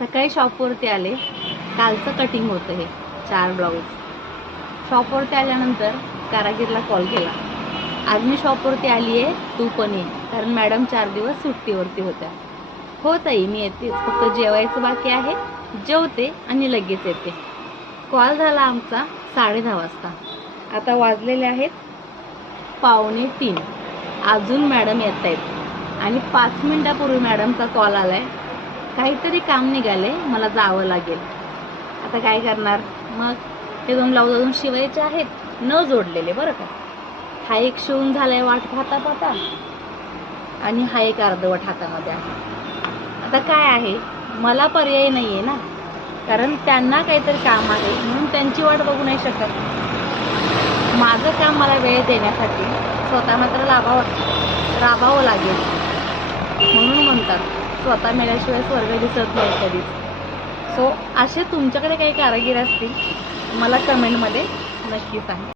सकाळी शॉपवरती आले. कालचं कटिंग होतं हे चार ब्लाऊज शॉपवरती आल्यानंतर कारागीरला कॉल केला. आज मी शॉपवरती आली आहे तू पण ये. कारण मॅडम चार दिवस सुट्टीवरती होत्या. हो ताई मी येतेच. फक्त जेवायचं बाकी आहे जेवते आणि लगेच येते. कॉल झाला आमचा साडे दहा वाजता. आता वाजलेले आहेत पावणे तीन. अजून मॅडम येत आहेत आणि पाच मिनटापूर्वी मॅडमचा कॉल आलाय. काहीतरी काम निघाले मला जावं लागेल. आता काय करणार? मग ते दोन ब्लाऊज अजून शिवायचे आहेत न जोडलेले बरं का? हा एक शिवून झालाय वाट पाहता पाहता आणि हा एक अर्धवट हातामध्ये आहे. आता काय आहे? मला पर्याय नाही आहे ना. कारण त्यांना काहीतरी काम आहे म्हणून त्यांची वाट बघू नाही शकत. माझं काम मला वेळ देण्यासाठी स्वतः मात्र लाभावं राबावं लागेल. म्हणून म्हणतात स्वतः मेल्याशिवाय स्वर्ग दिसत नाही कधीच. सो असे तुमच्याकडे काही कारागीर असतील मला कमेंटमध्ये नक्की सांगा.